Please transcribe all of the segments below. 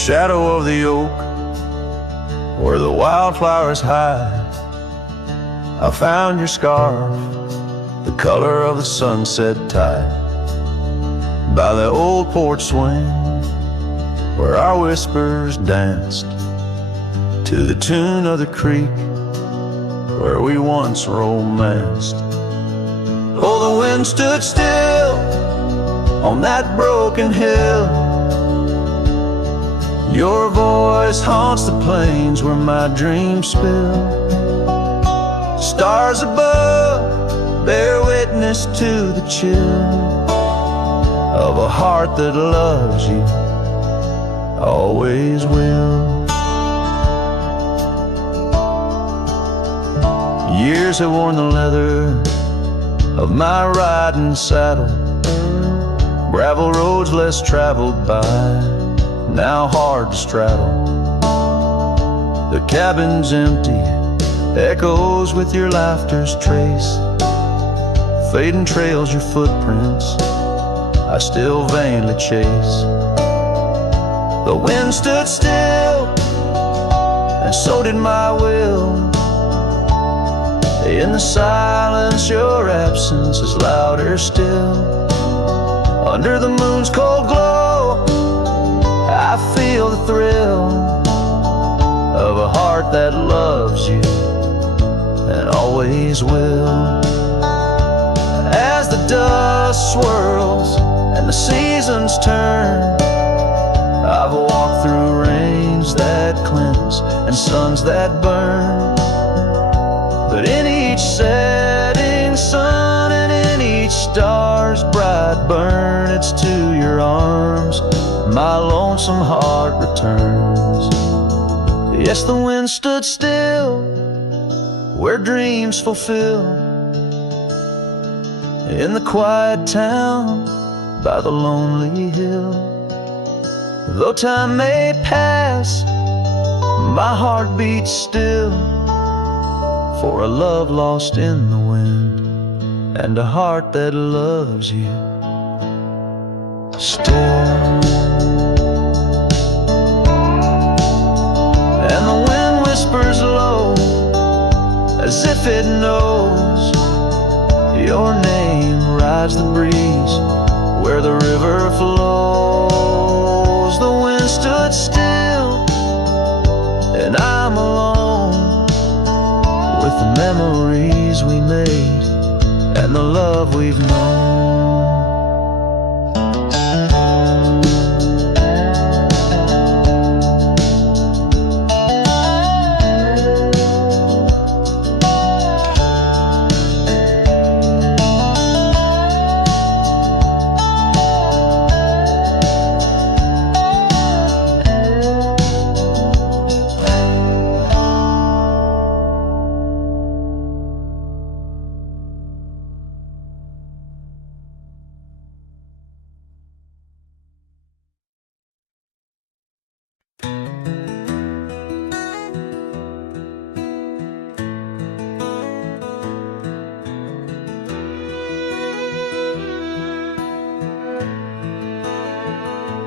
shadow of the oak, where the wildflowers hide, I found your scarf, the color of the sunset tide, by the old porch swing, where our whispers danced, to the tune of the creek, where we once romanced. Oh, the wind stood still on that broken hill. Your voice haunts the plains where my dreams spill. Stars above bear witness to the chill of a heart that loves you, always will. Years have worn the leather of my riding saddle, gravel roads less traveled by, now hard to straddle. The cabin's empty, echoes with your laughter's trace, fading trails your footprints I still vainly chase. The wind stood still, and so did my will. In the silence, your absence is louder still. Under the moon's cold glow, I feel the thrill of a heart that loves you and always will. As the dust swirls and the seasons turn, I've walked through rains that cleanse and suns that burn, but in each setting sun and in each star's bright burn, it's to your arms my lonesome heart returns. Yes, the wind stood still where dreams fulfill, in the quiet town by the lonely hill. Though time may pass, my heart beats still, for a love lost in the wind and a heart that loves you still. And the wind whispers low, as if it knows your name rides the breeze where the river flows. The wind stood still, and I'm alone with the memories we made and the love we've known.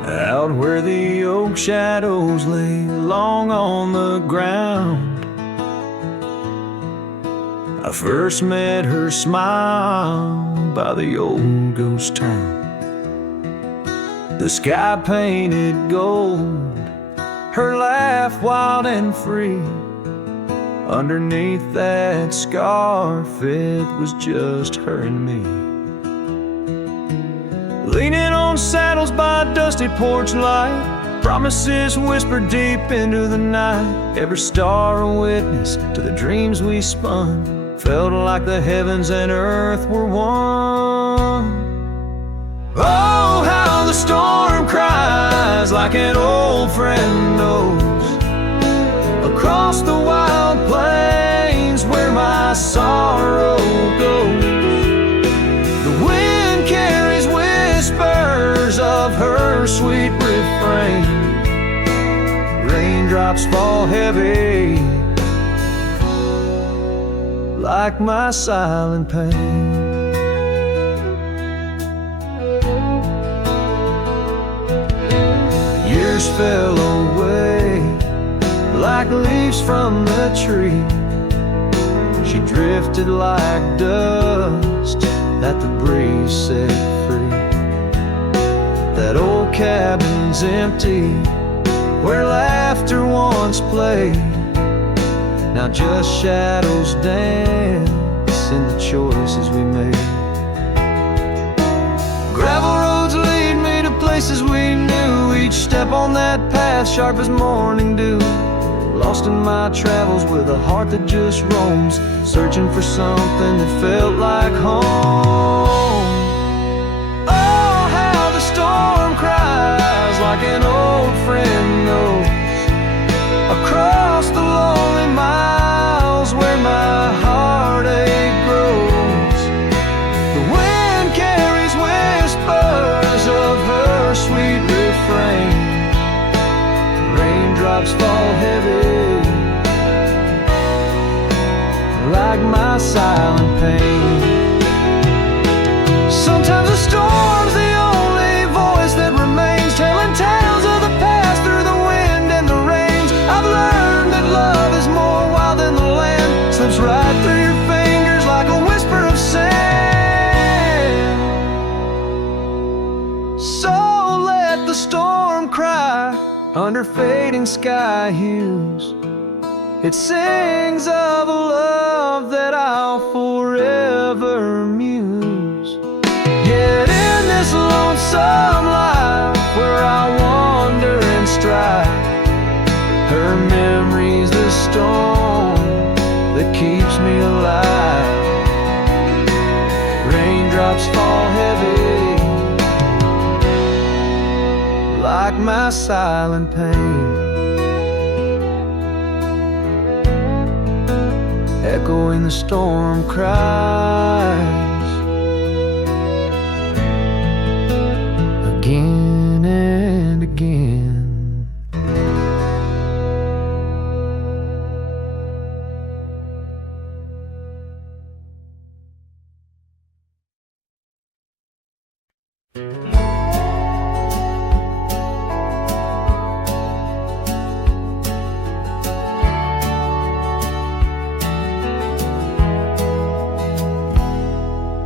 Out where the oak shadows lay long on the ground, I first met her smile by the old ghost town. The sky painted gold, her laugh wild and free. Underneath that scarf, it was just her and me. Leaning on saddles by a dusty porch light, promises whispered deep into the night. Every star a witness to the dreams we spun, felt like the heavens and earth were one. Oh, how the storm cries like an old friend knows, across the wild plains where my sorrow goes. The wind carries whispers of her sweet refrain. Raindrops fall heavy like my silent pain. Years tears fell away like leaves from the tree. She drifted like dust that the breeze set free. That old cabin's empty, where laughter once played. Now just shadows dance in the choices we made. Gravel roads lead me to places we knew, each step on that path sharp as morning dew. Lost in my travels with a heart that just roams, searching for something that felt like home. Oh, how the storm cries like an old friend knows, across the lonely miles where my heartache grows. The wind carries whispers of her sweet refrain. Raindrops fall heavy like my silent pain. Sometimes a storm's the only voice that remains, telling tales of the past through the wind and the rains. I've learned that love is more wild than the land, slips right through your fingers like a whisper of sand. So let the storm cry under fading sky hues. It sings of a love that I'll forever muse. Yet in this lonesome life where I wander and strive, her memory's the storm that keeps me alive. Raindrops fall heavy like my silent pain, echoing the storm cries again and again.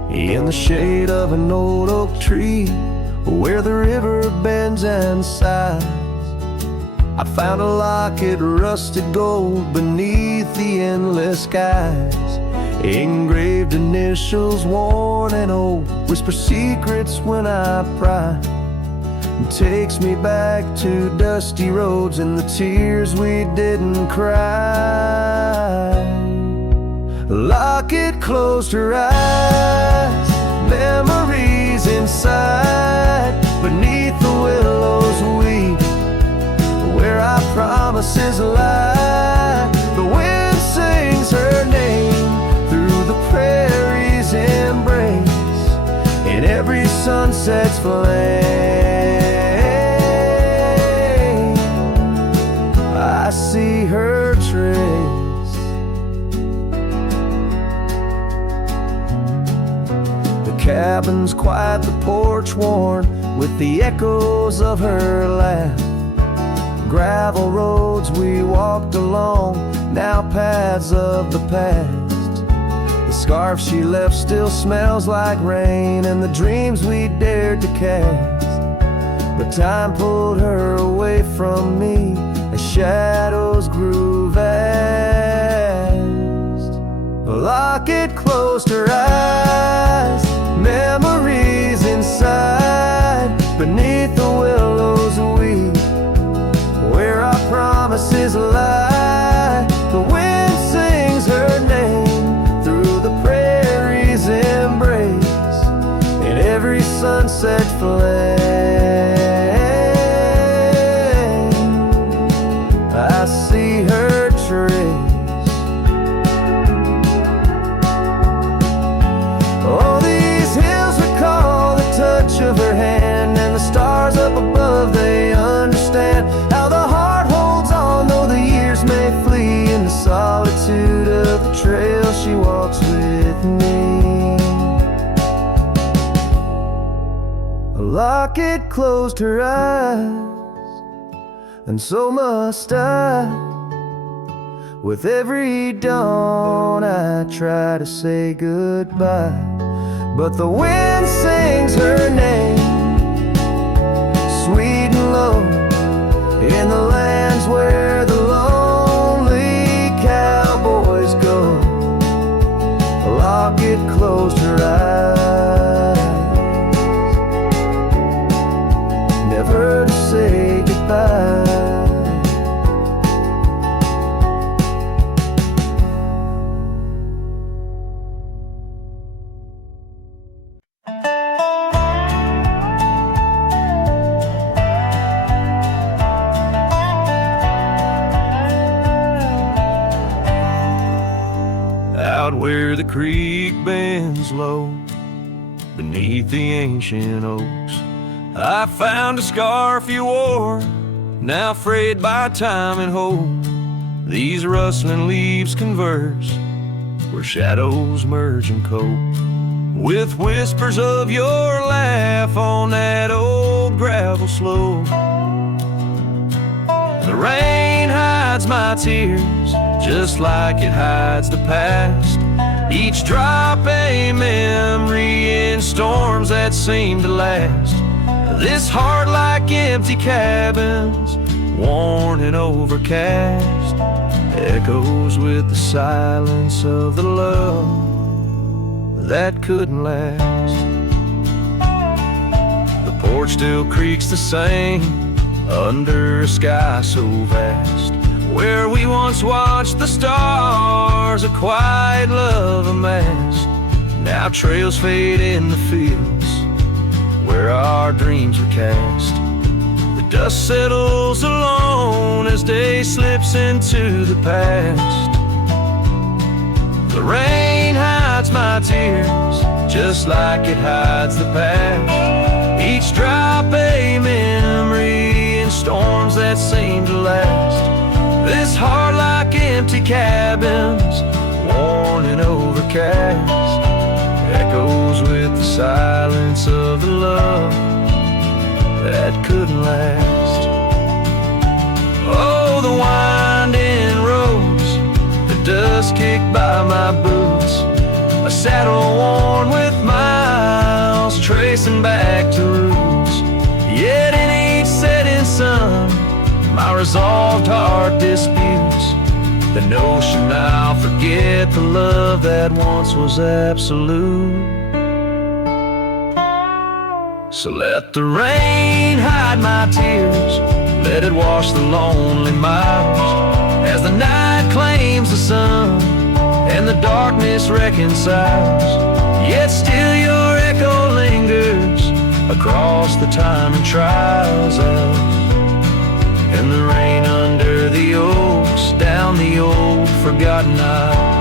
In the shade of an old oak tree, where the river bends and sighs, I found a locket, rusted gold beneath the endless skies. Engraved initials, worn and old, whisper secrets when I pry. It takes me back to dusty roads and the tears we didn't cry. Locket closed her eyes, memories inside, beneath the willows weep, where our promises lie. The wind sings her name through the prairie's embrace, in every sunset's flame I see her trace. Cabin's quiet, the porch worn with the echoes of her laugh. Gravel roads we walked along, now paths of the past. The scarf she left still smells like rain, and the dreams we dared to cast. But time pulled her away from me as shadows grew vast. The locket closed her eyes, memories inside, beneath the willows weep, where our promises lie. The wind sings her name through the prairie's embrace, in every sunset flame I see her trace. Of her hand, and the stars up above, they understand how the heart holds on, though the years may flee. In the solitude of the trail she walks with me. A locket closed her eyes, and so must I. With every dawn I try to say goodbye, but the wind sings her name, sweet and low, in the lands where the lonely cowboys go. A locket closed her eyes, never to say goodbye. Out where the creek bends low, beneath the ancient oaks, I found a scarf you wore, now frayed by time and hope. These rustling leaves converse, where shadows merge and cope, with whispers of your laugh on that old gravel slope. The rain hides my tears, just like it hides the past. Each drop a memory in storms that seem to last. This heart like empty cabins, worn and overcast, echoes with the silence of the love that couldn't last. The porch still creaks the same under a sky so vast, where we once watched the stars, a quiet love amassed. Now trails fade in the fields where our dreams were cast. The dust settles alone as day slips into the past. The rain hides my tears, just like it hides the past. Each drop a memory in storms that seem to last. This heart like empty cabins, worn and overcast, echoes with the silence of the love that couldn't last. Oh, the winding roads, the dust kicked by my boots, a saddle worn with miles, tracing back to roots. Yet in each setting sun, my resolved heart disputes the notion I'll forget the love that once was absolute. So let the rain hide my tears, let it wash the lonely miles, as the night claims the sun and the darkness reconciles. Yet still your echo lingers across the time and trials of, and the rain under the oaks, down the old forgotten aisles.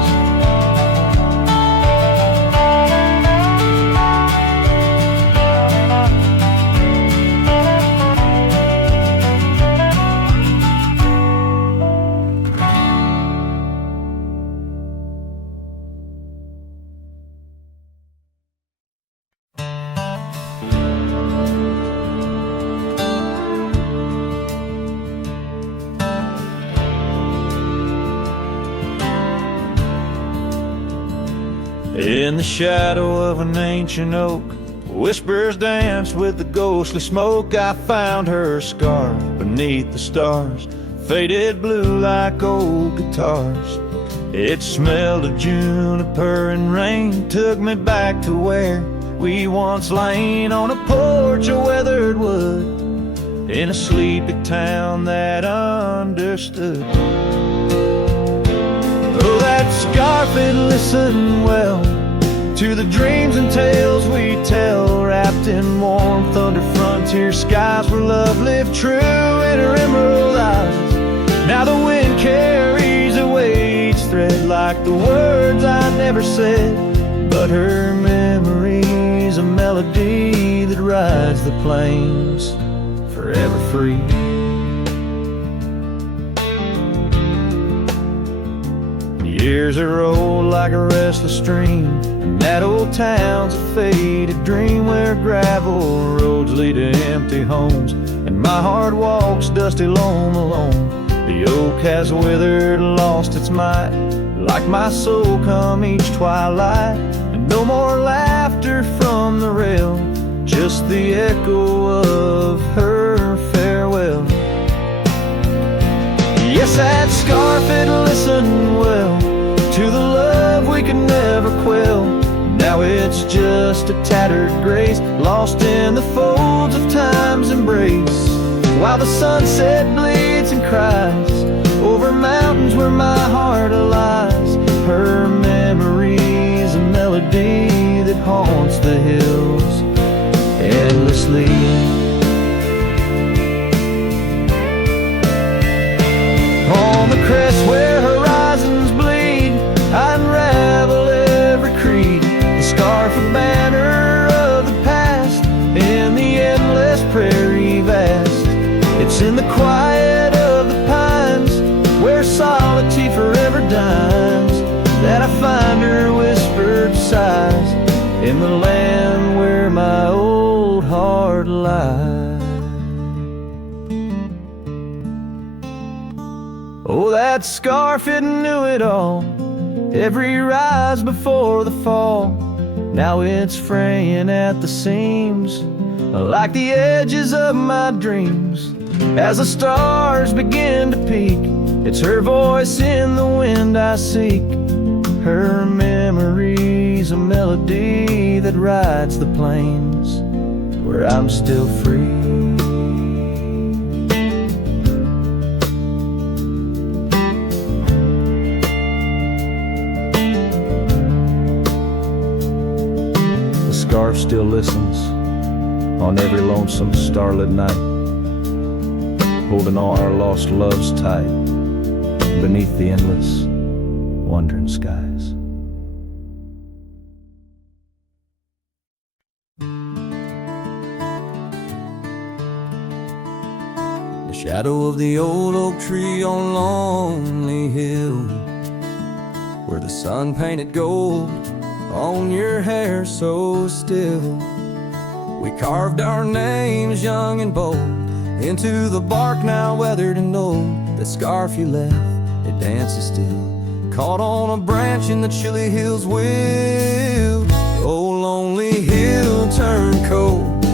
In the shadow of an ancient oak, whispers dance with the ghostly smoke. I found her scarf beneath the stars, faded blue like old guitars. It smelled of juniper and rain, took me back to where we once lain on a porch of weathered wood, in a sleepy town that understood. Oh, that scarf, it listened well to the dreams and tales we tell, wrapped in warmth under frontier skies where love lived true in her emerald eyes. Now the wind carries away each thread like the words I never said, but her memory's a melody that rides the plains forever free. Years are rolled like a restless stream, and that old town's a faded dream where gravel roads lead to empty homes, and my heart walks dusty lone alone. The oak has withered, lost its might, like my soul come each twilight. And no more laughter from the rail, just the echo of her farewell. Yes, that scarf, it listened well to the love we could never quell. Now it's just a tattered grace, lost in the folds of time's embrace. While the sunset bleeds and cries over mountains where my heart lies, her memory's a melody that haunts the hills endlessly. On the crest where horizons bleed, I unravel every creed, the scarf, a banner of the past, in the endless prairie vast. It's in the quiet of the pines, where solitude forever dines, that I find her whispered sighs, in the land where my old heart lies. Oh, that scarf, it knew it all, every rise before the fall. Now it's fraying at the seams, like the edges of my dreams. As the stars begin to peak, it's her voice in the wind I seek. Her memory's a melody that rides the plains where I'm still free. The scarf still listens on every lonesome starlit night, holding all our lost loves tight beneath the endless wandering skies. The shadow of the old oak tree on Lonely Hill, where the sun painted gold on your hair so still. We carved our names young and bold into the bark now weathered and old. That scarf you left, it dances still, caught on a branch in the chilly hills will. Oh, lonely hill turned cold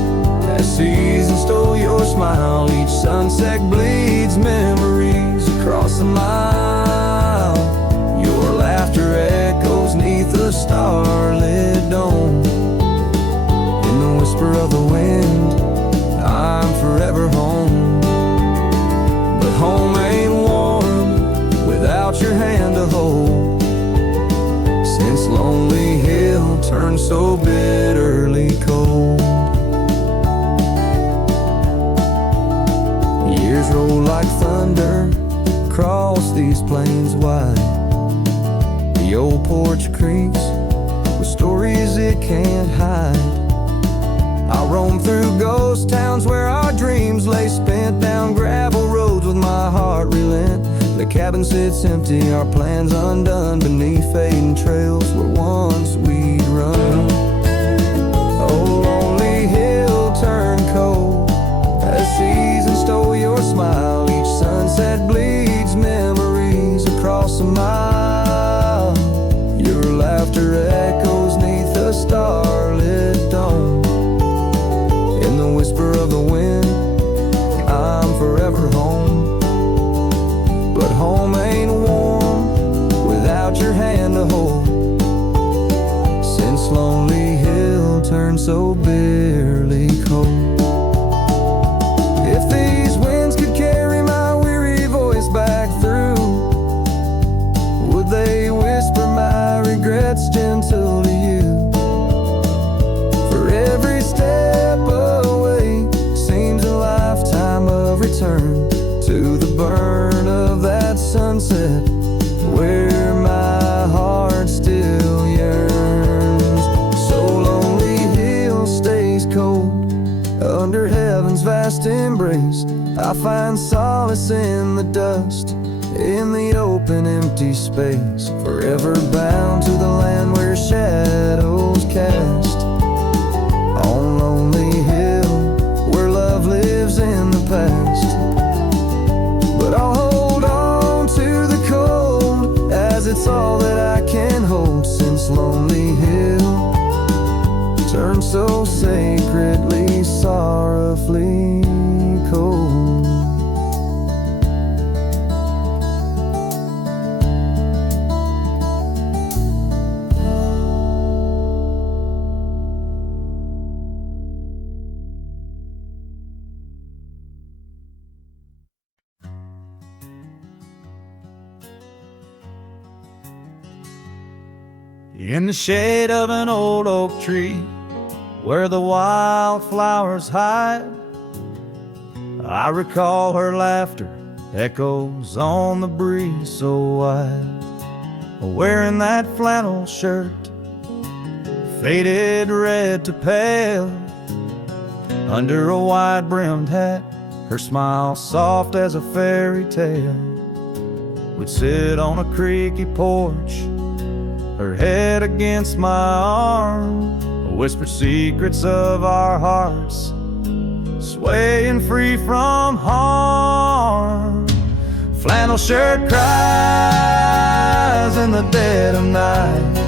as season stole your smile. Each sunset bleeds memories across the mile. Your laughter echoes neath a starlit dome. In the whisper of the wind, I'm forever home. But home ain't warm without your hand to hold. Since Lonely Hill turned so bitterly cold. Years roll like thunder across these plains wide. The old porch creaks with stories it can't hide. I roam through ghost towns where our dreams lay spent, down gravel roads with my heart relent. The cabin sits empty, our plans undone, beneath fading trails where once we'd run. Oh, lonely hill turned cold as season stole your smile. Each sunset bleeds memories across a mile. Your laughter echoes neath a starlit dome. In the whisper of the wind, I'm forever home. But home ain't warm without your hand to hold. Since Lonely Hill turned so bitterly cold. If these winds could carry my weary voice back through, would they whisper my regrets gentle to you? For every step away seems a lifetime of return to the burn of that sunset where my heart still yearns. So Lonely Hill stays cold under heaven's vast embrace. I find solace in the dust, in the open empty space, forever bound to the land where shadows cast. On lonely hill where love lives in the past. But I'll hold on to the cold, as it's all that I can hold, since Lonely Hill turned so sacredly, sorrowfully cold. In the shade of an old oak tree, where the wildflowers hide, I recall her laughter echoes on the breeze so wide. Wearing that flannel shirt, faded red to pale, under a wide-brimmed hat, her smile soft as a fairy tale. We'd sit on a creaky porch, her head against my arm, whisper secrets of our hearts, swaying free from harm. Flannel shirt cries in the dead of night,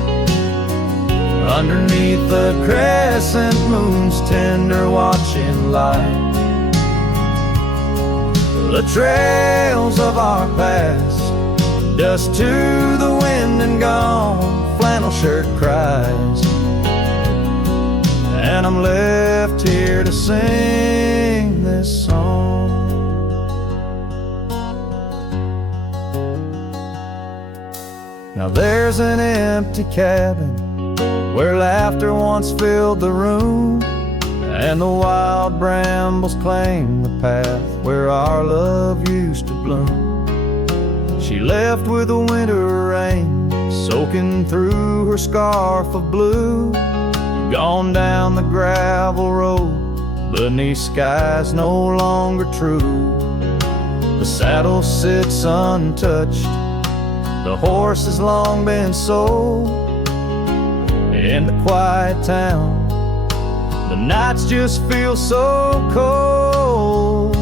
underneath the crescent moon's tender watching light. The trails of our past, dust to the wind and gone. Flannel shirt cries, and I'm left here to sing this song. Now there's an empty cabin where laughter once filled the room, and the wild brambles claim the path where our love used to bloom. She left with the winter rain soaking through her scarf of blue, gone down the gravel road beneath skies no longer true. The saddle sits untouched, the horse has long been sold. In the quiet town, the nights just feel so cold.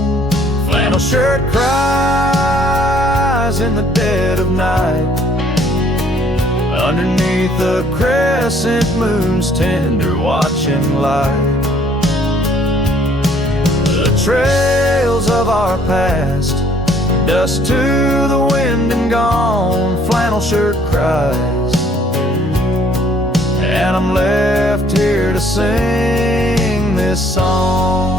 Flannel shirt cries in the dead of night, underneath the crescent moon's tender watching light. The trails of our past, dust to the wind and gone. Flannel shirt cries, and I'm left here to sing this song.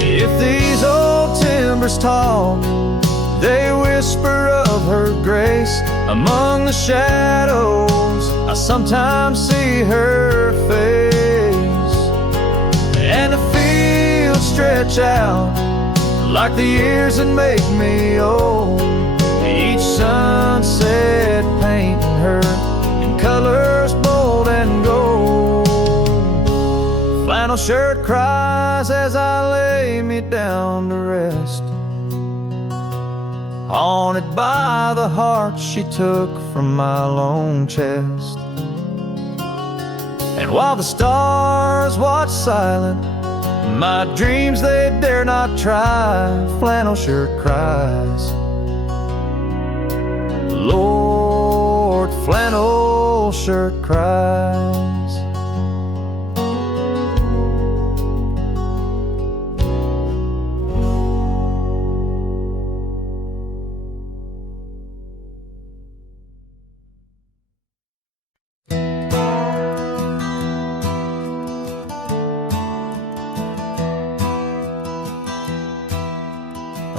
If these old timbers talk, they whisper of her grace. Among the shadows, I sometimes see her face, and the fields stretch out like the years that make me old. Each sunset painting her in colors bold and gold. Flannel shirt cries as I lay me down to rest, haunted by the heart she took from my lone chest. And while the stars watch silent, my dreams they dare not try. Flannel shirt cries, Lord, flannel shirt cries.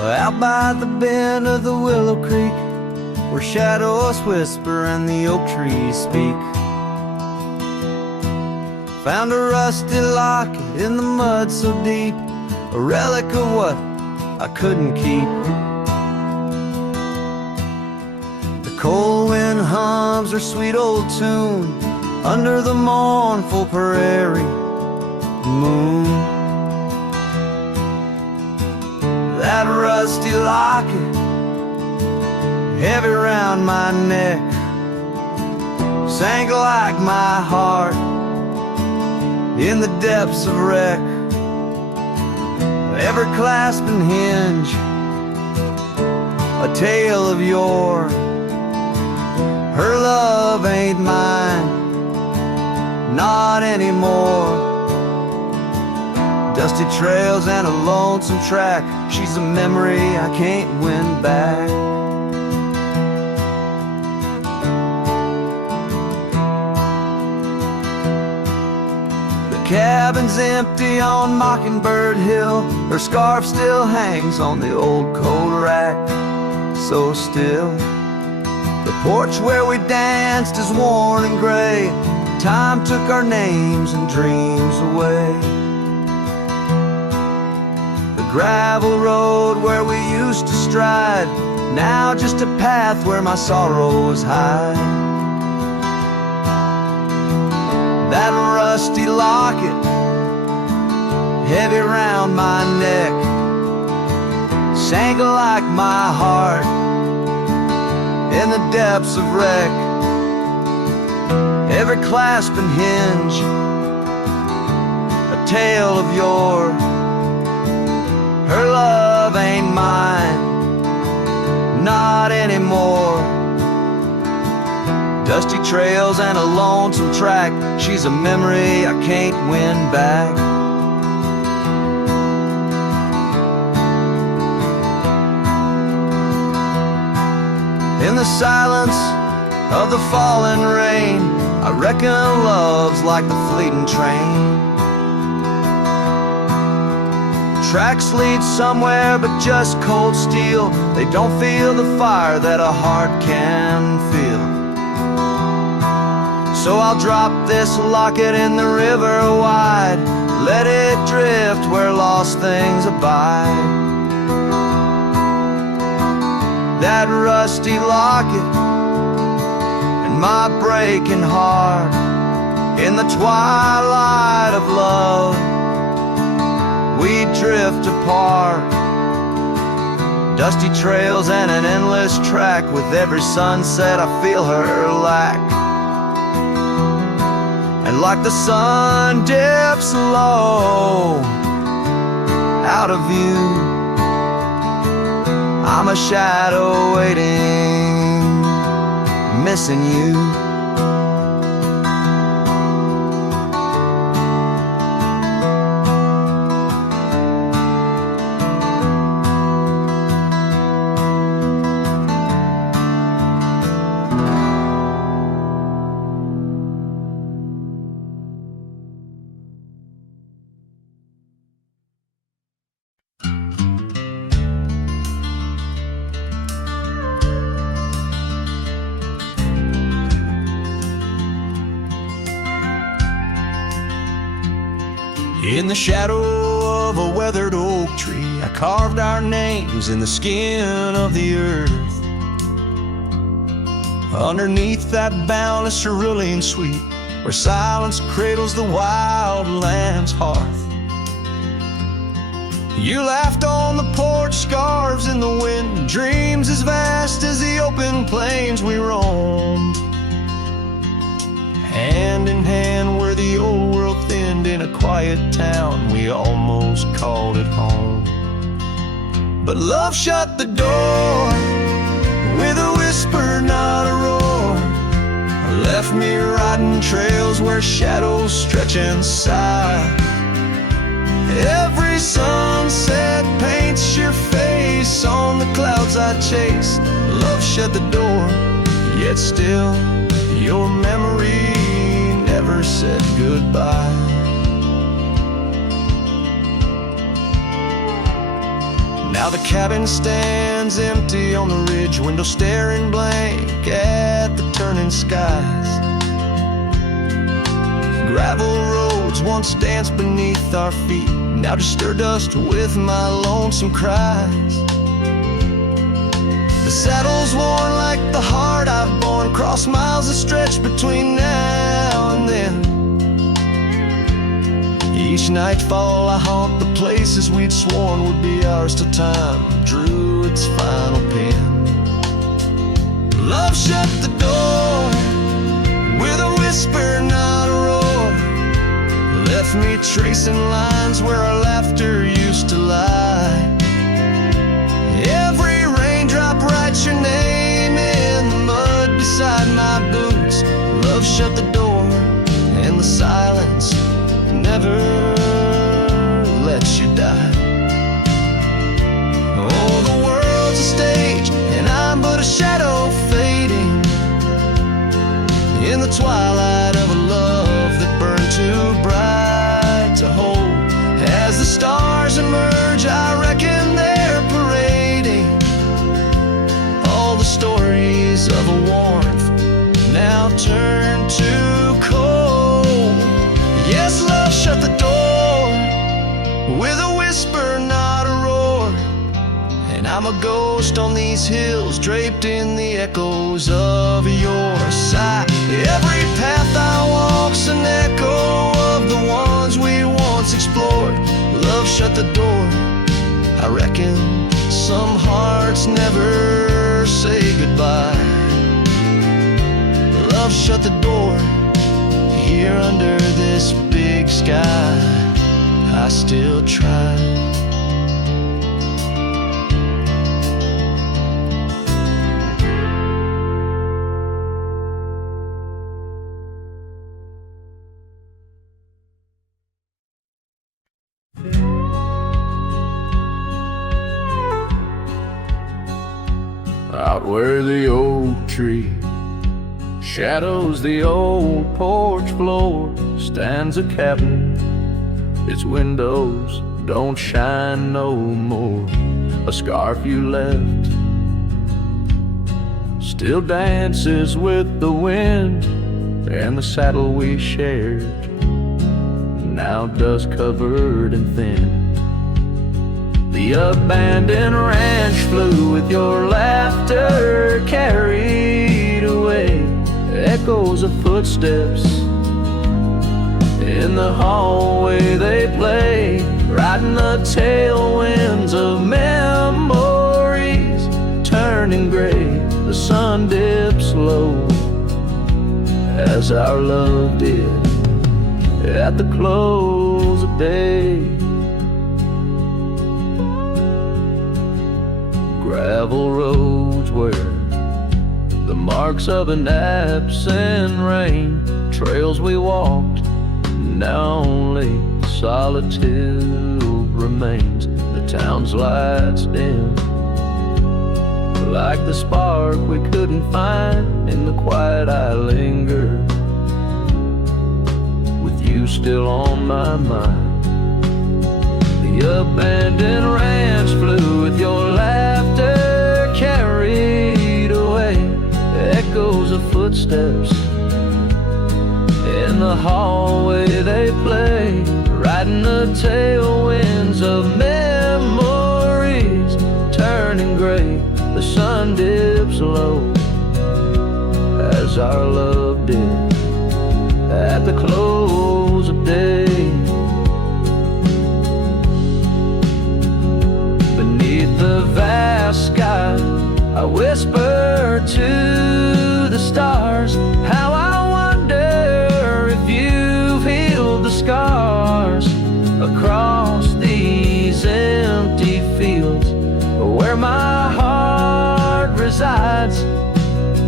Out by the bend of the Willow Creek, where shadows whisper and the oak trees speak, found a rusty locket in the mud so deep, a relic of what I couldn't keep. The cold wind hums her sweet old tune under the mournful prairie moon. That rusty locket, heavy round my neck, sank like my heart in the depths of wreck. Ever clasping hinge, a tale of yore. Her love ain't mine, not anymore. Dusty trails and a lonesome track, she's a memory I can't win back. The cabin's empty on Mockingbird Hill, her scarf still hangs on the old coat rack, so still. The porch where we danced is worn and gray, time took our names and dreams away. The gravel road where we used to stride, now just a path where my sorrows hide. That rusty locket, heavy round my neck, sank like my heart in the depths of wreck. Every clasp and hinge, a tale of yore. Her love ain't mine, not anymore. Dusty trails and a lonesome track, she's a memory I can't win back. In the silence of the falling rain, I reckon love's like the fleeting train. Tracks lead somewhere but just cold steel, they don't feel the fire that a heart can feel. So I'll drop this locket in the river wide, let it drift where lost things abide. That rusty locket and my breaking heart, in the twilight of love we drift apart. Dusty trails and an endless track, with every sunset I feel her lack. And like the sun dips low out of view, I'm a shadow waiting, missing you. In the shadow of a weathered oak tree, I carved our names in the skin of the earth. Underneath that boundless cerulean sweet, where silence cradles the wild lamb's hearth. You laughed on the porch, scarves in the wind, dreams as vast as the open plains we roamed. Hand in hand where the old world thinned, in a quiet town we almost called it home. But love shut the door with a whisper, not a roar. Left me riding trails where shadows stretch and sigh. Every sunset paints your face on the clouds I chased. Love shut the door, yet still your memory never said goodbye. Now the cabin stands empty on the ridge, window staring blank at the turning skies. Gravel roads once danced beneath our feet, now just stir dust with my lonesome cries. The saddle's worn like the heart I've borne, cross miles of stretch between now and then. Each Each nightfall I haunt the places we'd sworn would be ours till time drew its final pen. Love shut the door with a whisper, not a roar. Left me tracing lines where our laughter used to lie. Every raindrop writes your name in the mud beside my boots. Love shut the door, and the silence never lets you die. Oh, the world's a stage, and I'm but a shadow fading in the twilight of a love that burned too bright to hold. As the stars emerge, I reckon they're parading all the stories of a warmth now turned to cold. Yes, love shut the door with a whisper, not a roar. And I'm a ghost on these hills, draped in the echoes of your sigh. Every path I walk's an echo of the ones we once explored. Love shut the door. I reckon some hearts never say goodbye. Love shut the door. Here under this big sky, I still try. Out where the oak tree shadows the old porch floor stands a cabin. Its windows don't shine no more. A scarf you left still dances with the wind, and the saddle we shared now dust covered and thin. The abandoned ranch flew with your laughter carried away. Echoes of footsteps in the hallway they play, riding the tailwinds of memories turning gray. The sun dips low as our love did at the close of day. Gravel roads where the marks of an absent rain, trails we walked, now only solitude remains. The town's lights dim, like the spark we couldn't find. In the quiet I linger, with you still on my mind. The abandoned ranch flew with your laughter carried away. Echoes of footsteps in the hallway they play, riding the tailwinds of memories turning gray. The sun dips low as our love did at the close of day. Beneath the vast sky I whisper to the stars, how I wonder if you've healed the scars across these empty fields where my heart resides.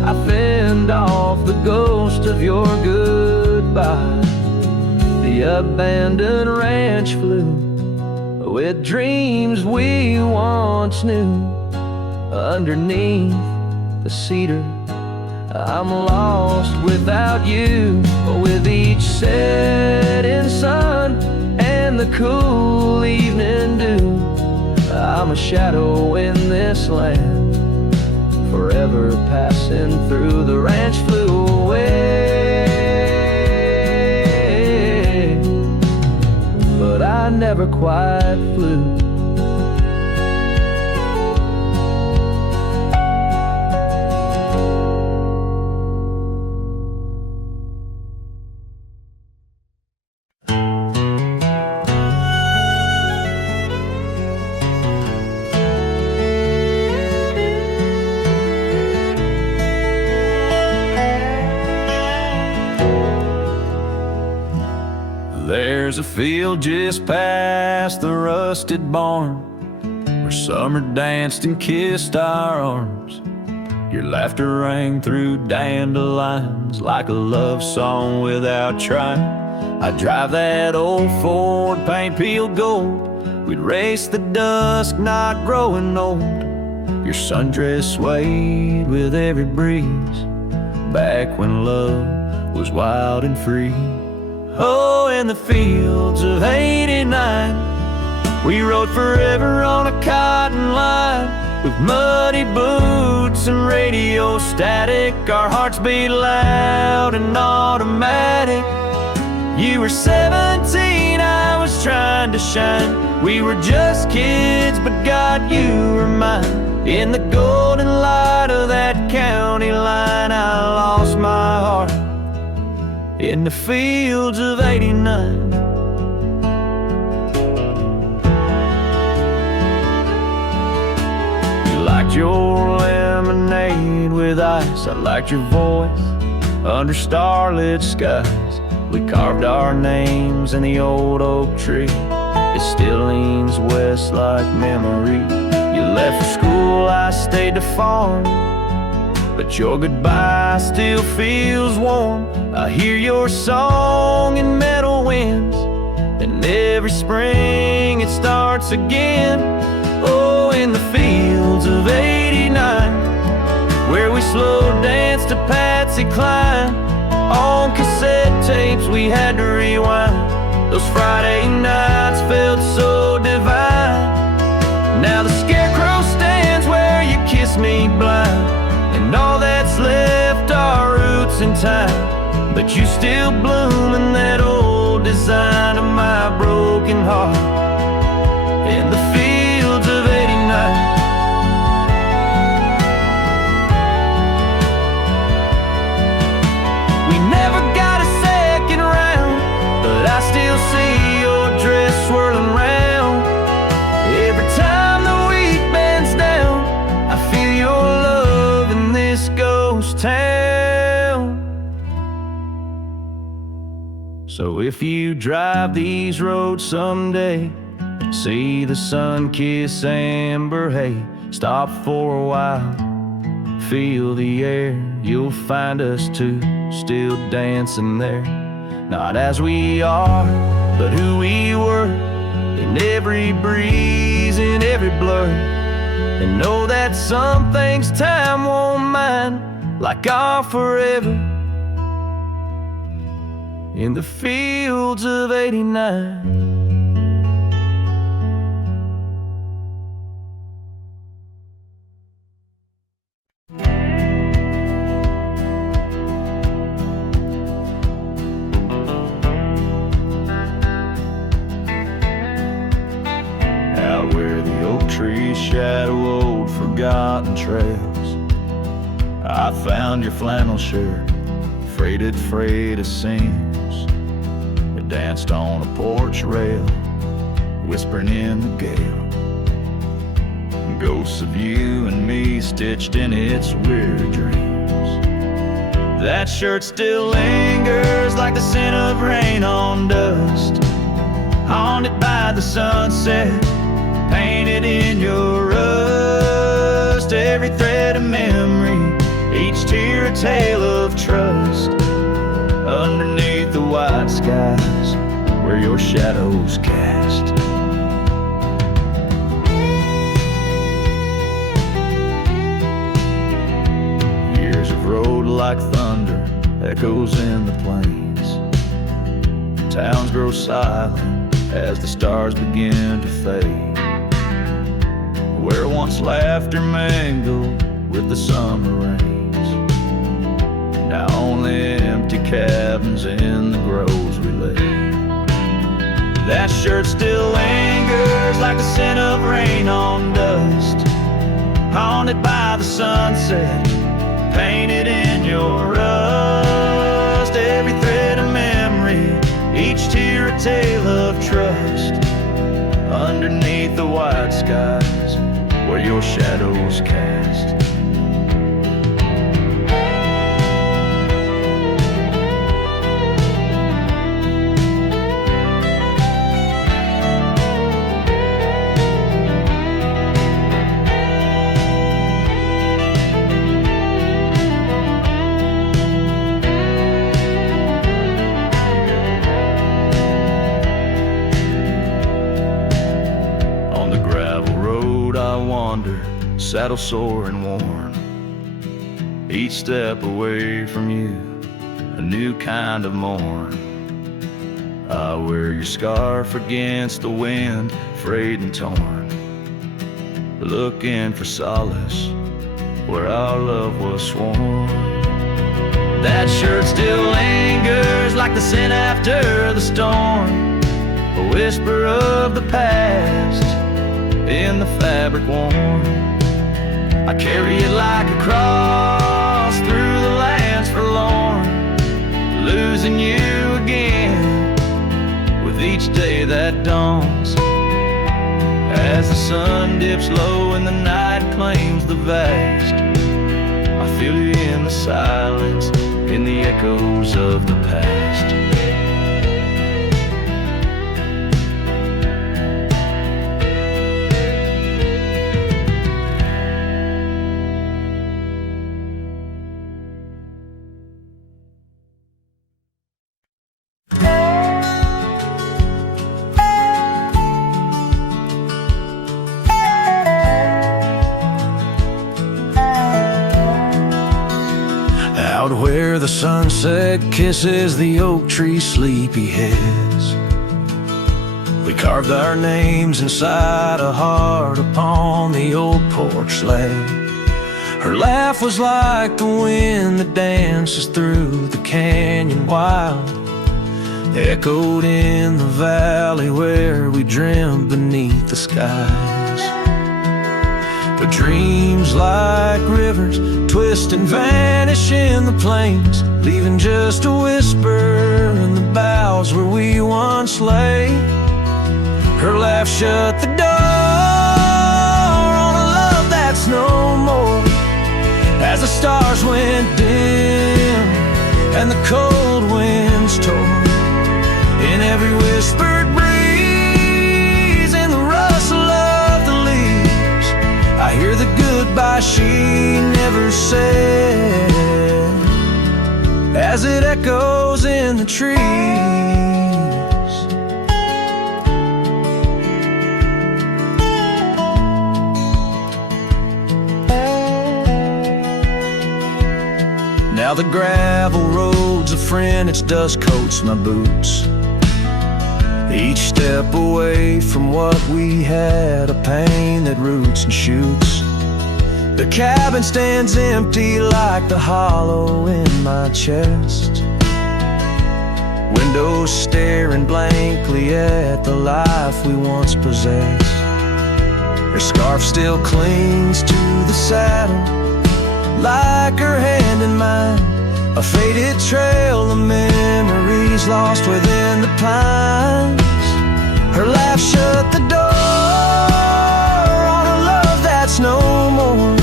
I fend off the ghost of your goodbye. The abandoned ranch flew with dreams we once knew. Underneath the cedar I'm lost without you. With each setting sun and the cool evening dew, I'm a shadow in this land, forever passing through. The ranch flew away, but I never quite flew. There's a field just past the rusted barn where summer danced and kissed our arms. Your laughter rang through dandelions like a love song without trying. I'd drive that old Ford, paint peeled gold. We'd race the dusk, not growing old. Your sundress swayed with every breeze, back when love was wild and free. Oh, in the fields of '89, we rode forever on a cotton line. With muddy boots and radio static, our hearts beat loud and automatic. You were 17, I was trying to shine. We were just kids, but God, you were mine. In the golden light of that county line, I lost my heart in the fields of '89. You liked your lemonade with ice, I liked your voice under starlit skies. We carved our names in the old oak tree. It still leans west like memory. You left for school, I stayed to farm, but your goodbye still feels warm. I hear your song in meadow winds, and every spring it starts again. Oh, in the fields of '89, where we slow danced to Patsy Cline. On cassette tapes we had to rewind. Those Friday nights felt so divine. Now the scarecrow stands where you kiss me blind, and all that's left are roots in time. But you still bloom in that old design of my broken heart in the fields of '89. We never got a second round, but I still see your dress swirling round. Every time the wheat bends down, I feel your love in this ghost town. So if you drive these roads someday, see the sun-kissed amber hay, stop for a while, feel the air. You'll find us two still dancing there. Not as we are, but who we were, in every breeze, in every blur. And know that some things time won't mind, like our forever in the fields of '89. Out where the oak trees shadow old forgotten trails, I found your flannel shirt, frayed of seams. It danced on a porch rail, whispering in the gale. Ghosts of you and me stitched in its weird dreams. That shirt still lingers like the scent of rain on dust, haunted by the sunset, painted in your rust. Every thread of memory, each tear a tale of trust. Underneath the white skies where your shadows cast. Years of road like thunder, echoes in the plains. Towns grow silent as the stars begin to fade. Where once laughter mingled with the summer rains, now only empty cabins in the groves we lay. That shirt still lingers like the scent of rain on dust, haunted by the sunset, painted in your rust. Every thread of memory, each tear a tale of trust. Underneath the white skies where your shadows cast. saddle sore and worn. Each step away from you, a new kind of morn. I wear your scarf against the wind, frayed and torn, looking for solace where our love was sworn. That shirt still lingers like the scent after the storm, a whisper of the past in the fabric worn. I carry it like a cross through the lands forlorn, losing you again with each day that dawns. As the sun dips low and the night claims the vast, I feel you in the silence, in the echoes of the past. Out where the sunset kisses the oak tree sleepy heads, we carved our names inside a heart upon the old porch slab. Her laugh was like the wind that dances through the canyon wild, echoed in the valley where we dreamed beneath the skies. But dreams like rivers twist and vanish in the plains, leaving just a whisper in the boughs where we once lay. Her laugh shut the door on a love that's no more, as the stars went dim and the cold winds tore. In every whispered breeze, in the rustle of the leaves, I hear the goodbye she never said, as it echoes in the trees. Now the gravel road's a friend, its dust coats my boots. Each step away from what we had, a pain that roots and shoots. The cabin stands empty like the hollow in my chest, windows staring blankly at the life we once possessed. Her scarf still clings to the saddle like her hand in mine, a faded trail of memories lost within the pines. Her laugh shut the door on a love that's no more,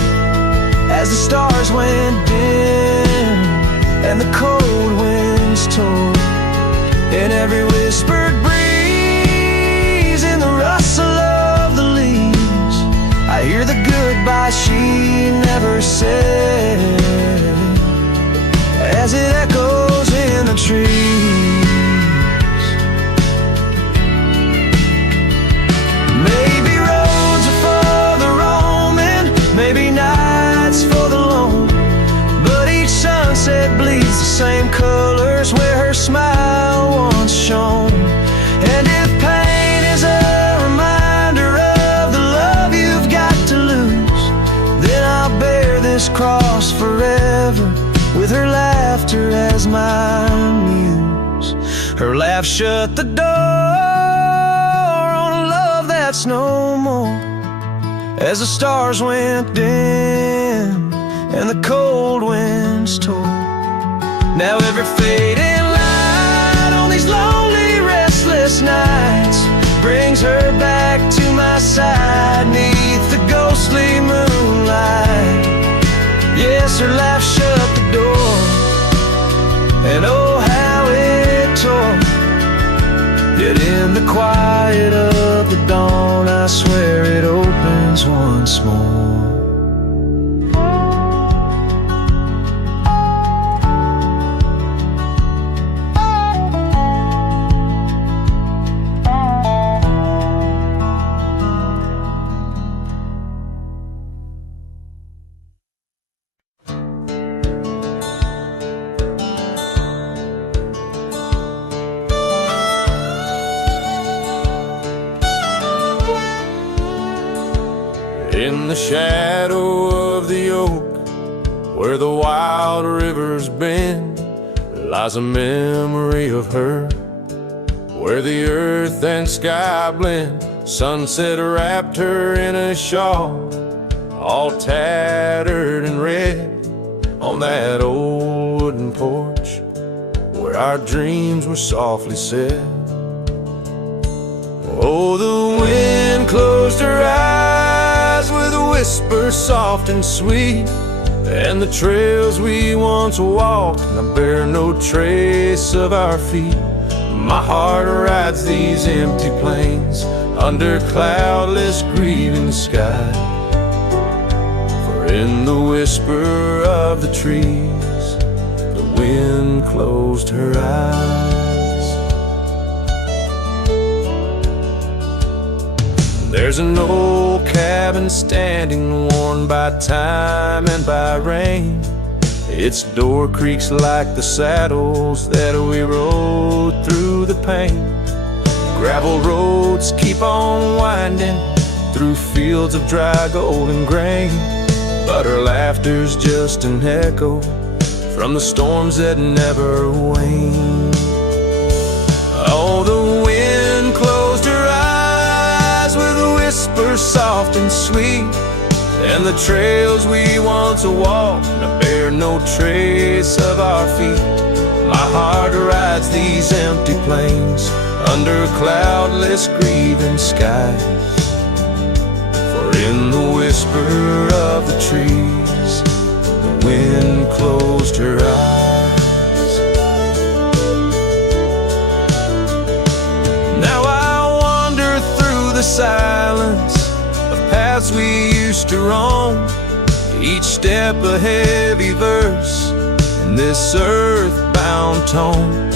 as the stars went dim and the cold winds tore. In every whispered breeze, in the rustle of the leaves, I hear the goodbye she never said, as it echoes in the trees. Maybe roads are for the roaming, maybe nights for the lone, but each sunset bleeds the same colors where her smile once shone. And if pain is a reminder of the love you've got to lose, then I'll bear this cross forever with her laughter as my muse. Her laugh shut the door on a love that's no more, as the stars went dim and the cold winds tore. Now every fading light on these lonely, restless nights brings her back to my side neath the ghostly moonlight. Yes, her laugh shut the door, and oh how it tore. Yet in the quiet of the dawn, I swear it opens once more. the shadow of the oak, where the wild rivers bend, lies a memory of her, where the earth and sky blend. Sunset wrapped her in a shawl, all tattered and red, on that old wooden porch where our dreams were softly said. Oh, the wind closed her eyes with a whisper soft and sweet, and the trails we once walked now bear no trace of our feet. My heart rides these empty plains under cloudless grieving skies, for in the whisper of the trees the wind closed her eyes. There's an old cabin standing, worn by time and by rain. Its door creaks like the saddles that we rode through the pain. Gravel roads keep on winding through fields of dry golden grain, but her laughter's just an echo from the storms that never wane. Oh, the wind closed her eyes with a whisper soft and sweet, and the trails we once walked now bear no trace of our feet. My heart rides these empty plains under cloudless grieving skies, for in the whisper of the trees the wind closed her eyes. Now I wander through the silence of paths we used to roam, each step a heavy verse in this earthbound tone,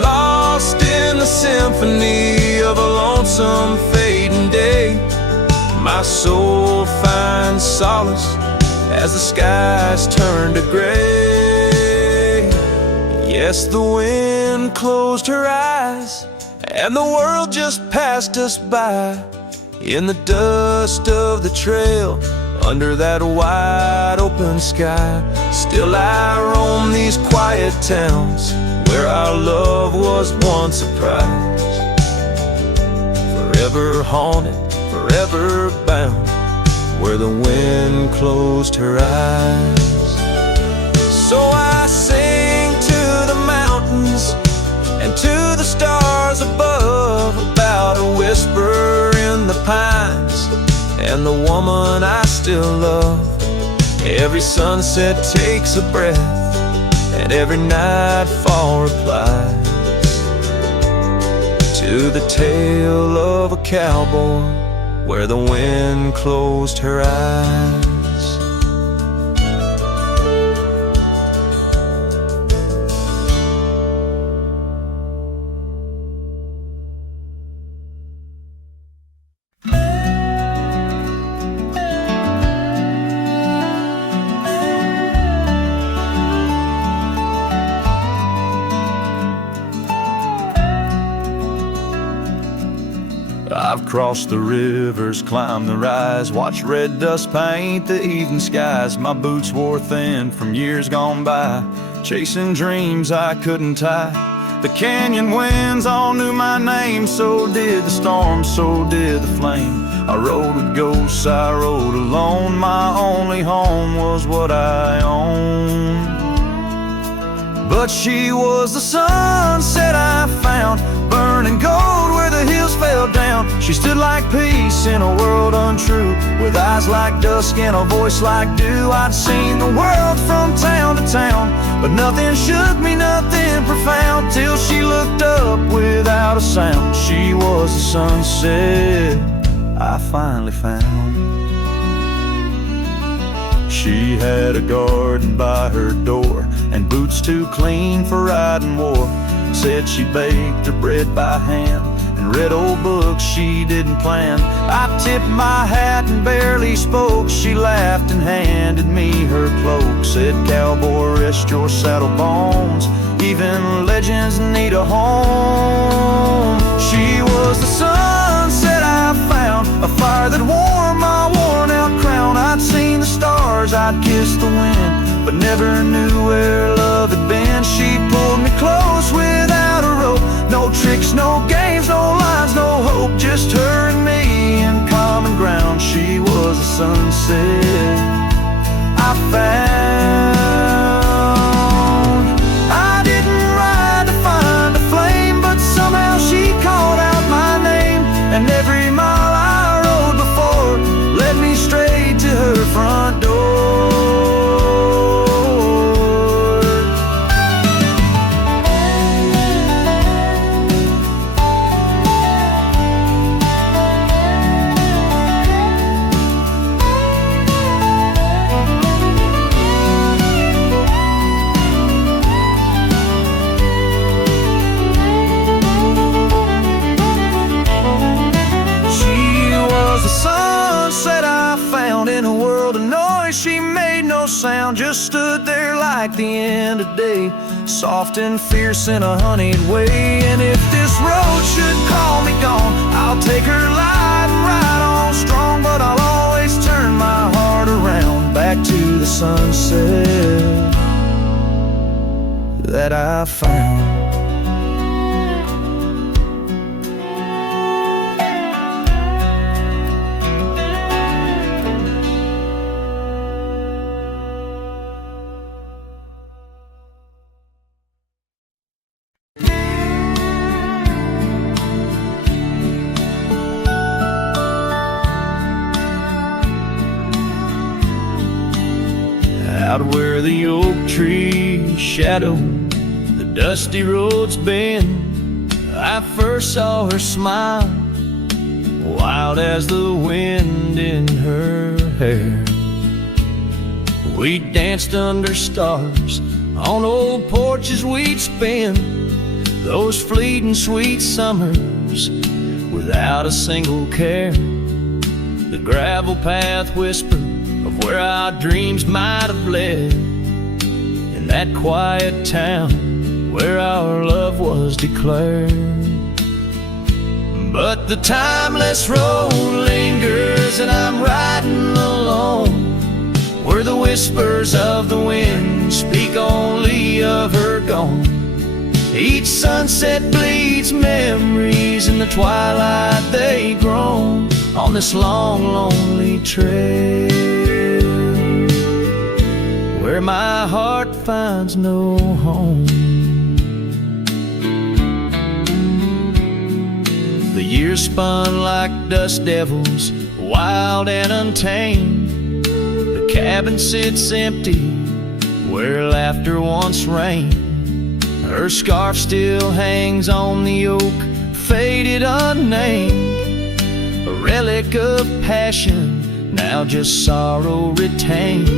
lost in the symphony of a lonesome fading day. My soul finds solace as the skies turn to gray. Yes, the wind closed her eyes and the world just passed us by, in the dust of the trail under that wide open sky. Still I roam these quiet towns where our love was once a prize, forever haunted, forever bound, where the wind closed her eyes. So I sing to the mountains and to the stars above about a whisper in the pines and the woman I still love. Every sunset takes a breath and every nightfall replies to the tale of a cowboy where the wind closed her eyes. I've crossed the rivers, climbed the rise, watched red dust paint the evening skies. My boots wore thin from years gone by, chasing dreams I couldn't tie. The canyon winds all knew my name, so did the storm, so did the flame. I rode with ghosts, I rode alone, my only home was what I owned. But she was the sunset I found, burning gold where the hills fell down. She stood like peace in a world untrue, with eyes like dusk and a voice like dew. I'd seen the world from town to town, but nothing shook me, nothing profound, till she looked up without a sound. She was the sunset I finally found. She had a garden by her door and boots too clean for riding war. Said she baked her bread by hand and read old books she didn't plan. I tipped my hat and barely spoke. She laughed and handed me her cloak. Said, cowboy, rest your saddle bones, even legends need a home. She was the sunset I found, a fire that warmed my worn-out crown. I'd seen the stars, I'd kissed the wind, but never knew where love had been. She pulled me close without a rope. No tricks, no games, no lines, no hope. Just her and me in common ground. She was a sunset I found. I didn't ride to find a flame, but somehow she called out my name. And every mile I rode before led me straight to her front door. She made no sound, just stood there like the end of day, soft and fierce in a honeyed way. And if this road should call me gone, I'll take her light and ride on strong. But I'll always turn my heart around, back to the sunset that I found. Out where the oak trees shadow the dusty roads bend, I first saw her smile, wild as the wind in her hair. We danced under stars, on old porches we'd spend those fleeting sweet summers without a single care. The gravel path whispered of where our dreams might have led, in that quiet town where our love was declared. But the timeless road lingers, and I'm riding alone, where the whispers of the wind speak only of her gone. Each sunset bleeds memories, in the twilight they groan on this long, lonely trail, where my heart finds no home. The years spun like dust devils, wild and untamed. The cabin sits empty, where laughter once reigned. Her scarf still hangs on the oak, faded unnamed, a relic of passion, now just sorrow retained.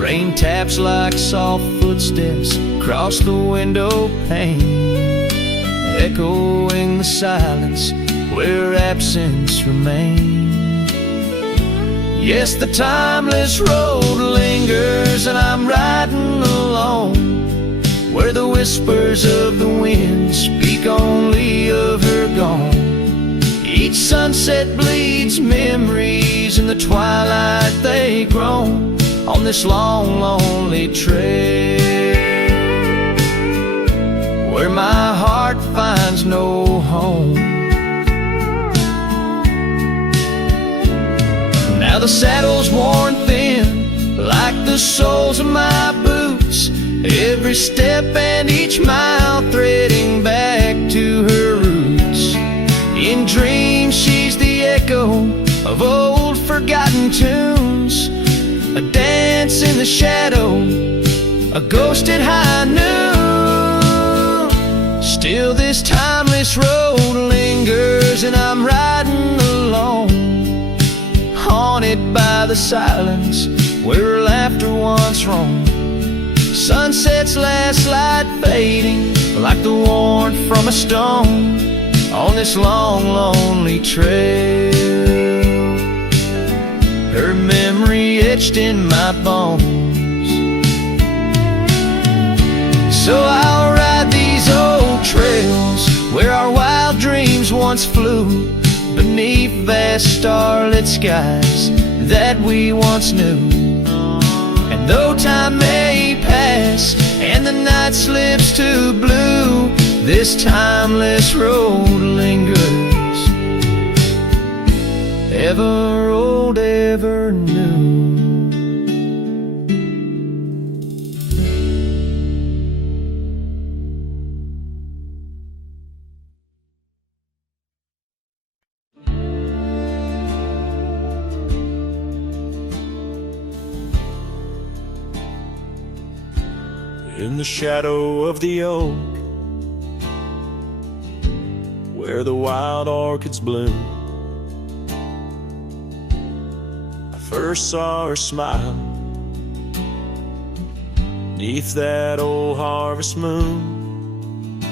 Rain taps like soft footsteps across the window pane, echoing the silence where absence remains. Yes, the timeless road lingers, and I'm riding alone, where the whispers of the wind speak only of her gone. Each sunset bleeds memories, in the twilight they groan on this long, lonely trail, where my heart finds no home. Now the saddle's worn thin, like the soles of my boots, every step and each mile threading back to her roots. In dreams she's the echo of old forgotten tunes, a dance in the shadow, a ghost at high noon. Still this timeless road lingers, and I'm riding alone, haunted by the silence where laughter once roamed. Sunset's last light fading like the warmth from a stone on this long, lonely trail, her memory etched in my bones. So I'll ride these old trails where our wild dreams once flew, but beneath vast starlit skies that we once knew. And though time may pass and the night slips to blue, this timeless road lingers, ever old, ever new. In the shadow of the oak, where the wild orchids bloom, I first saw her smile 'neath that old harvest moon.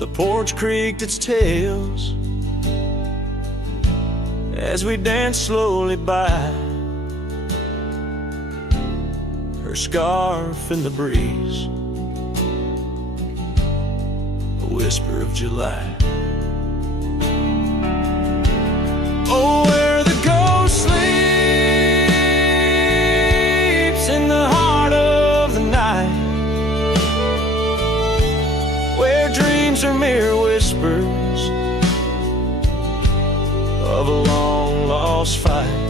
The porch creaked its tails as we danced slowly by, her scarf in the breeze, a whisper of July. Oh, where the ghost sleeps in the heart of the night, where dreams are mere whispers of a long lost fight.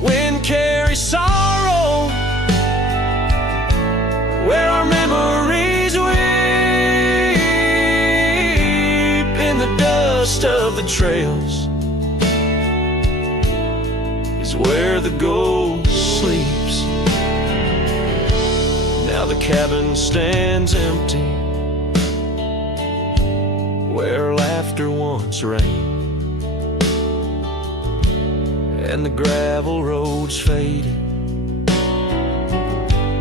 Wind carries sorrow where our memories weep. In the dust of the trails is where the ghost sleeps. Now the cabin stands empty where laughter once reigned, and the gravel roads faded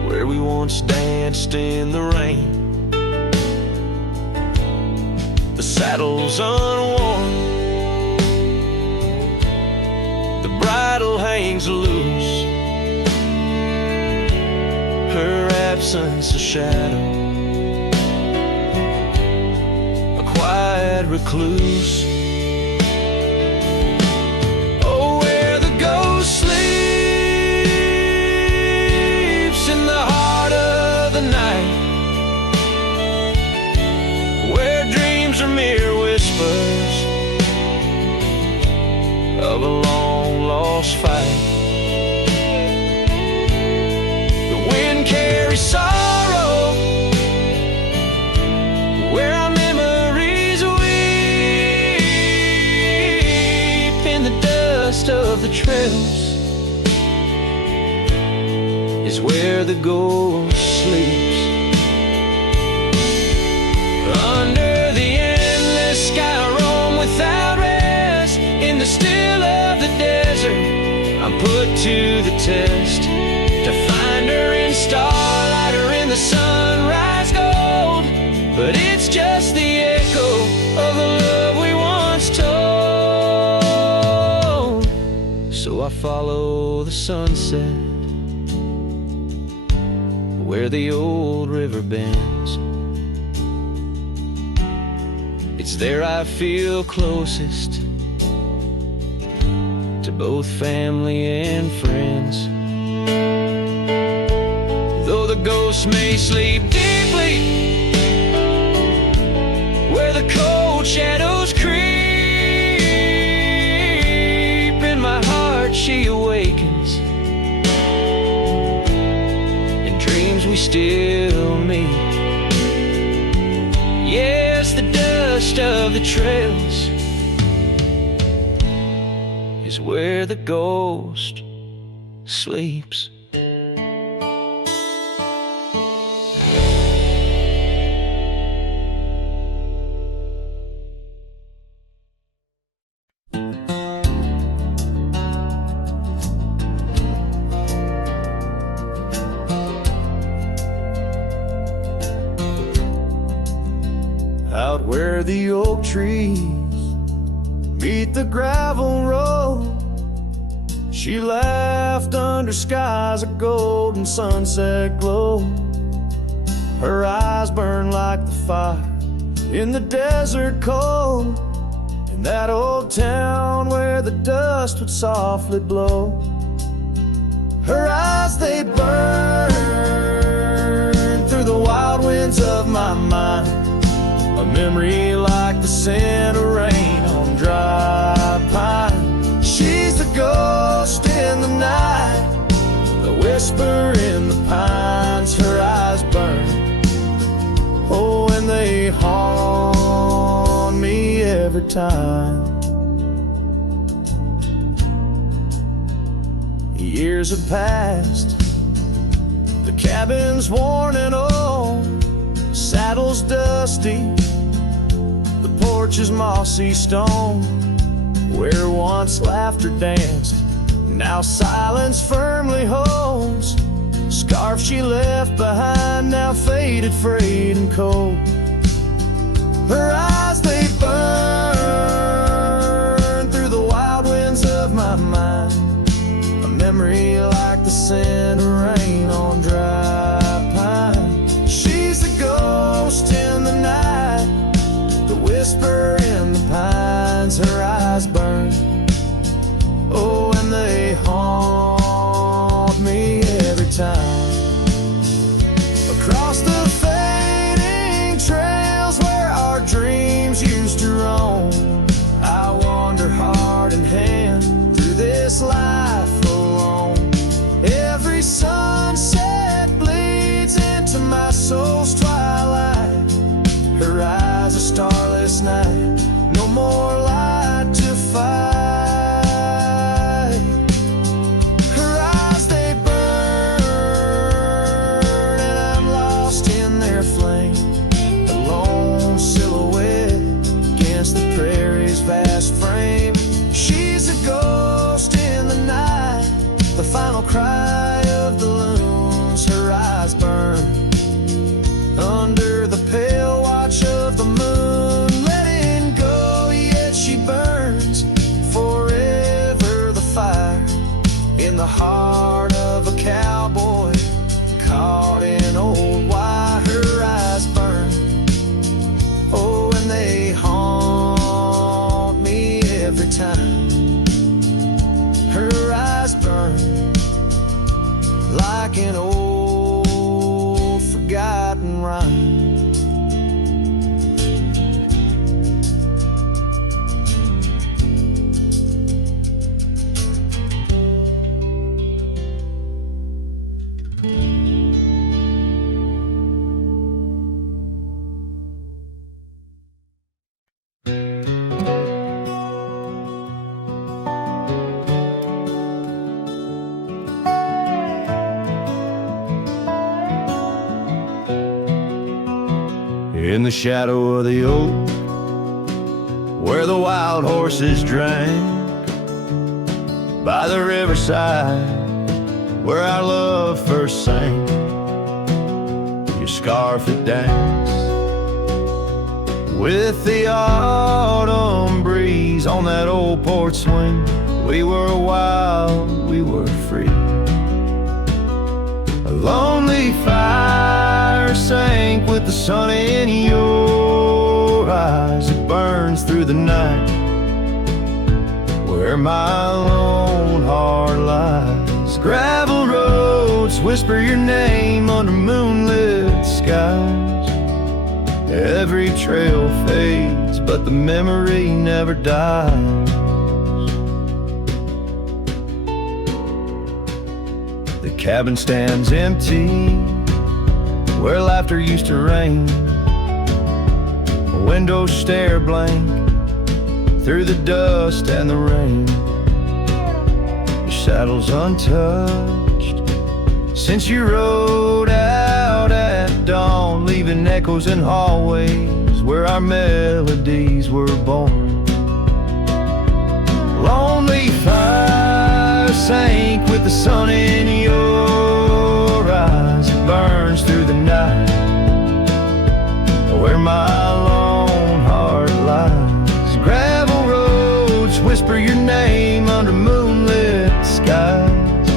where we once danced in the rain. The saddle's unworn, the bridle hangs loose, her absence a shadow, a quiet recluse. Sleeps in the heart of the night, where dreams are mere whispers of a long lost fight. The wind carries sorrow where our memories weep. In the dust of the trails is where the ghost sleeps. Under the endless sky I roam without rest. In the still of the desert I'm put to the test, to find her in starlight or in the sunrise gold. But it's just the echo of the love we once told. So I follow the sunset where the old river bends. It's there I feel closest to both family and friends. Though the ghosts may sleep deeply where the cold shadows creep, in my heart she awakens, we still meet. Yes, the dust of the trails is where the ghost sleeps. Out where the oak trees meet the gravel road, she laughed under skies of golden sunset glow. Her eyes burned like the fire in the desert cold, in that old town where the dust would softly blow. Her eyes, they burn through the wild winds of my mind, a memory like the scent of rain on dry pine. She's the ghost in the night, the whisper in the pines. Her eyes burn, oh, and they haunt me every time. Years have passed, the cabin's worn and old, saddle's dusty, the porch is mossy stone. Where once laughter danced, now silence firmly holds. Scarf she left behind, now faded, frayed and cold. Her eyes, they burn through the wild winds of my mind, a memory like the scent of rain on dry pine. She's the ghost in the night, the whisper in the pines. Her eyes burn, oh, and they haunt me every time. Across the fading trails where our dreams used to roam, I wander heart in hand through this life alone. Every sunset bleeds into my soul's twilight. Her eyes, a starless night, no more light to fight. Her eyes, they burn, and I'm lost in their flame, a lone silhouette against the prairie's vast frame. She's a ghost in the night, the final cry of the loons. Her eyes burn under the pale watch of the moon, letting go, yet she burns forever. The fire in the heart of a cowboy caught in old wire. Her eyes burn, oh, and they haunt me every time. Her eyes burn like an old forgotten rhyme. In the shadow of the oak, where the wild horses drank, by the riverside, where our love first sank, your scarf it danced with the autumn breeze on that old porch swing. We were wild, we were free. A lonely fire sank with the sun in your eyes. It burns through the night where my lone heart lies. Gravel roads whisper your name under moonlit skies. Every trail fades, but the memory never dies. The cabin stands empty where laughter used to reign. Windows stare blank through the dust and the rain. Your saddle's untouched since you rode out at dawn, leaving echoes in hallways where our melodies were born. Lonely fire sank with the sun in your eyes. It burns through the night where my lone heart lies. Gravel roads whisper your name under moonlit skies.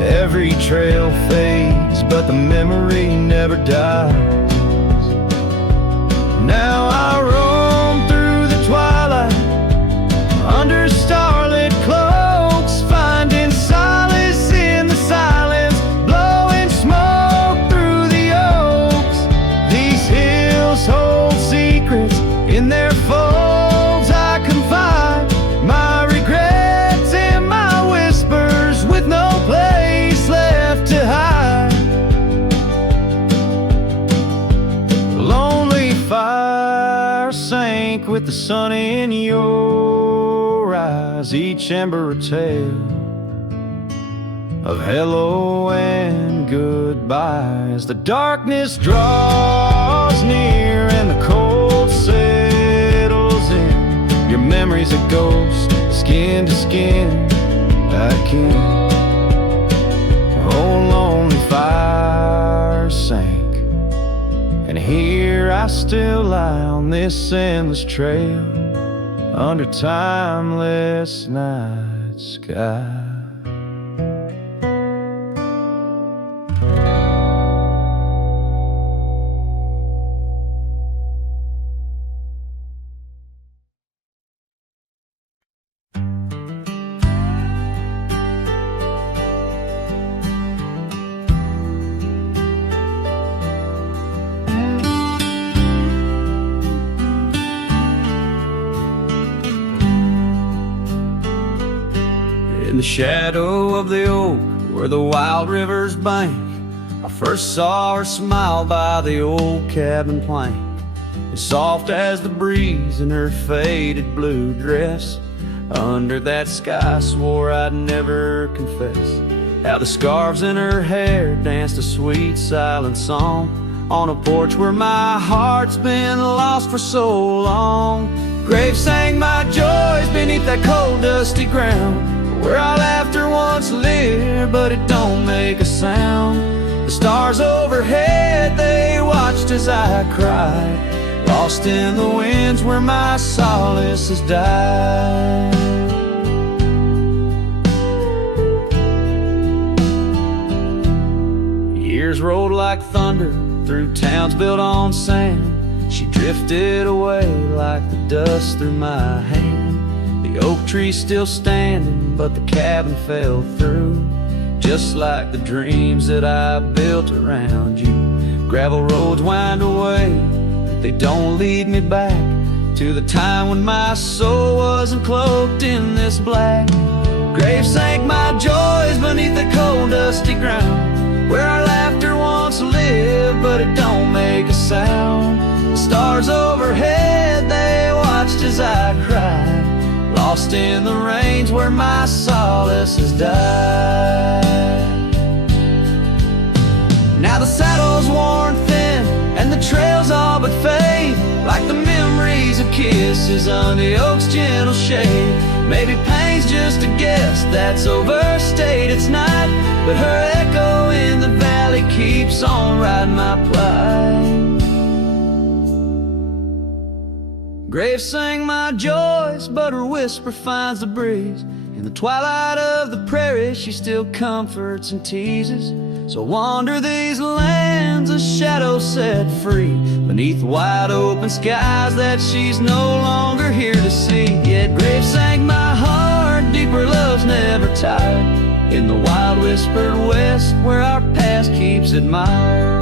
Every trail fades, but the memory never dies. Now I roam through the twilight under starlit cloaks, finding solace in the silence, blowing smoke through the oaks. These hills hold secrets in their folds. I confide my regrets and my whispers with no place left to hide. The lonely fire sank with the sun in your eyes, each ember a tale of hello and goodbye. As the darkness draws near and the cold settles in, your memory's a ghost, skin to skin again. Oh, lonely fire sank, and here I still lie on this endless trail under timeless night sky. In the shadow of the oak where the wild rivers bank, I first saw her smile by the old cabin plank. As soft as the breeze in her faded blue dress, under that sky swore I'd never confess. How the scarves in her hair danced a sweet silent song on a porch where my heart's been lost for so long. Graves sang my joys beneath that cold dusty ground, where our laughter once lived, but it don't make a sound. The stars overhead, they watched as I cried, lost in the winds where my solace has died. Years rolled like thunder through towns built on sand. She drifted away like the dust through my hand. The oak tree's still standing, but the cabin fell through, just like the dreams that I built around you. Gravel roads wind away, but they don't lead me back to the time when my soul wasn't cloaked in this black. Graves sank my joys beneath the cold dusty ground, where our laughter once lived, but it don't make a sound. The stars overhead, they watched as I cried, lost in the range where my solace has died. Now the saddle's worn thin and the trails all but fade, like the memories of kisses under the oak's gentle shade. Maybe pain's just a guess that's overstayed, it's not, but her echo in the valley keeps on riding my plight. Graves sang my joys, but her whisper finds the breeze. In the twilight of the prairie, she still comforts and teases. So wander these lands, a shadow set free, beneath wide open skies that she's no longer here to see. Yet Graves sang my heart, deeper love's never tired, in the wild whispered west where our past keeps admired.